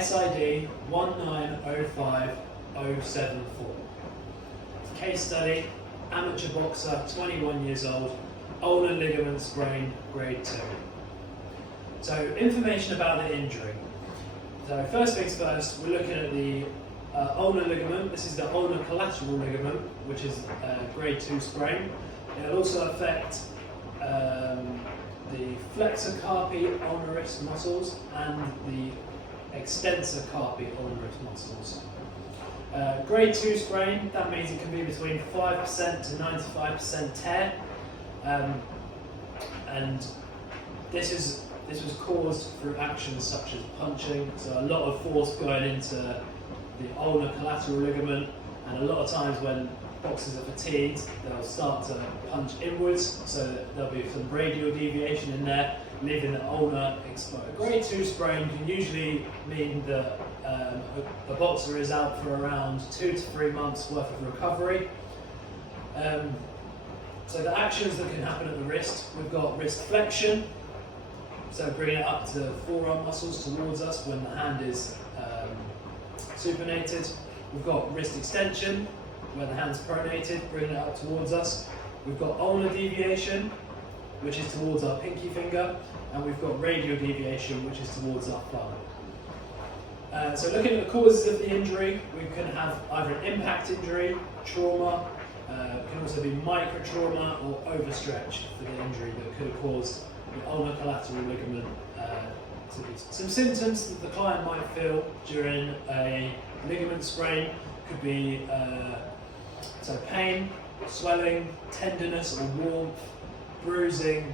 SID 1905074. Case study, amateur boxer, 21 years old, ulnar ligament sprain, grade 2. So information about the injury. So first things first, we're looking at the ulnar ligament. This is the ulnar collateral ligament, which is grade 2 sprain. It'll also affect the flexor carpi ulnaris muscles and the extensor carpi ulnaris muscles. Grade 2 sprain, that means it can be between 5% to 95% tear, and this was caused through actions such as punching, so a lot of force going into the ulnar collateral ligament, and a lot of times when boxers are fatigued, they'll start to punch inwards, so that there'll be some radial deviation in there, leaving the ulnar exposed. Grade 2 sprain can usually mean that a boxer is out for around 2 to 3 months worth of recovery. So the actions that can happen at the wrist, we've got wrist flexion, so bringing it up to the forearm muscles towards us when the hand is supinated. We've got wrist extension, where the hand's pronated, bringing it up towards us. We've got ulnar deviation, which is towards our pinky finger, and we've got radial deviation, which is towards our thumb. So looking at the causes of the injury, we can have either an impact injury, trauma, it can also be micro-trauma or overstretch for the injury that could have caused the ulnar collateral ligament to be. Some symptoms that the client might feel during a ligament sprain could be so pain, swelling, tenderness or warmth, bruising,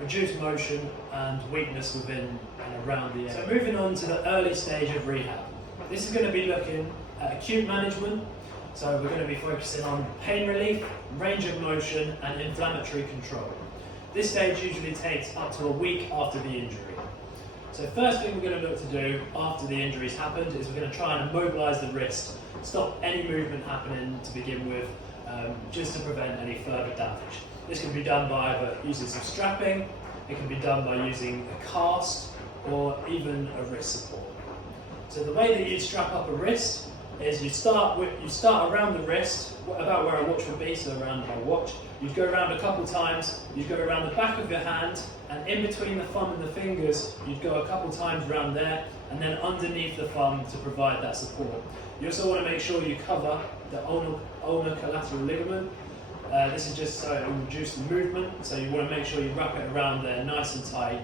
reduced motion and weakness within and around the area. So moving on to the early stage of rehab. This is going to be looking at acute management, so we're going to be focusing on pain relief, range of motion and inflammatory control. This stage usually takes up to a week after the injury. So first thing we're going to look to do after the injury's happened is we're going to try and immobilise the wrist, stop any movement happening to begin with, just to prevent any further damage. This can be done by either using some strapping, it can be done by using a cast, or even a wrist support. So the way that you strap up a wrist is you start around the wrist, about where a watch would be, so around my watch. You'd go around a couple times, you'd go around the back of your hand, and in between the thumb and the fingers, you'd go a couple times around there, and then underneath the thumb to provide that support. You also want to make sure you cover the ulnar collateral ligament. This is just so it will reduce the movement, so you want to make sure you wrap it around there nice and tight,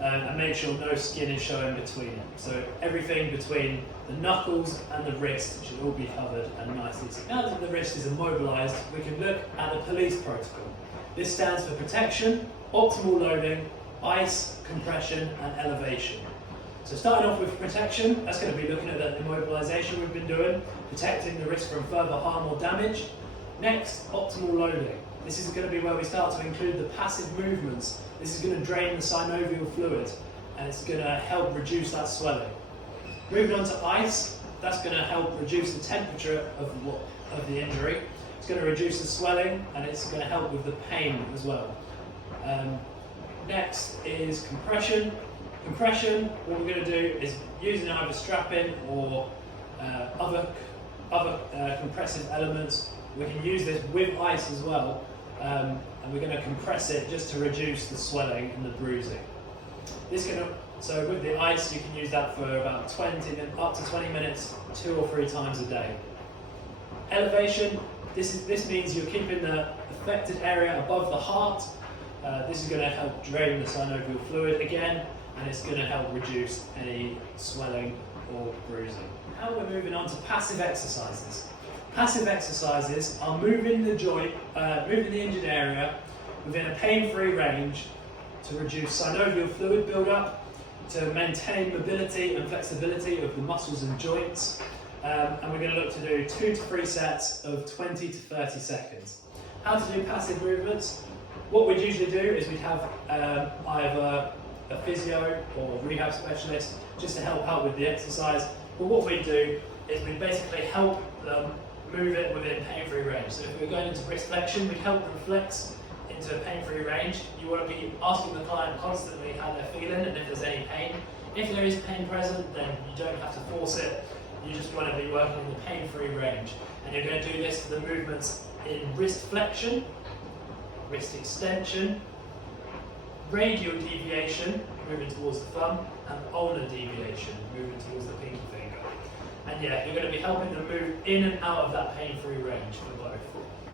and make sure no skin is showing between it. So everything between the knuckles and the wrist should all be covered and nicely. Now that the wrist is immobilised, we can look at the police protocol. This stands for protection, optimal loading, ice, compression and elevation. So starting off with protection, that's going to be looking at the immobilisation we've been doing, protecting the wrist from further harm or damage. Next, optimal loading. This is going to be where we start to include the passive movements. This is going to drain the synovial fluid and it's going to help reduce that swelling. Moving on to ice, that's going to help reduce the temperature of the injury. It's going to reduce the swelling and it's going to help with the pain as well. Next is compression. Compression, what we're going to do is using either strapping or other compressive elements. We can use this with ice as well, and we're going to compress it just to reduce the swelling and the bruising. So with the ice, you can use that for about up to 20 minutes, 2 or 3 times a day. Elevation, this means you're keeping the affected area above the heart. This is going to help drain the synovial fluid again, and it's going to help reduce any swelling or bruising. Now we're moving on to passive exercises. Passive exercises are moving the joint, moving the injured area within a pain-free range to reduce synovial fluid build-up, to maintain mobility and flexibility of the muscles and joints, and we're going to look to do 2 to 3 sets of 20 to 30 seconds. How to do passive movements? What we'd usually do is we'd have either a physio or a rehab specialist just to help out with the exercise, but what we do is we basically help them move it within pain-free range. So if we're going into wrist flexion, we help them flex into a pain-free range. You want to be asking the client constantly how they're feeling and if there's any pain. If there is pain present, then you don't have to force it. You just want to be working in the pain-free range. And you're going to do this for the movements in wrist flexion, wrist extension, radial deviation, moving towards the thumb, and ulnar deviation, moving towards the pinky finger. And yeah, you're going to be helping them move in and out of that pain-free range for both.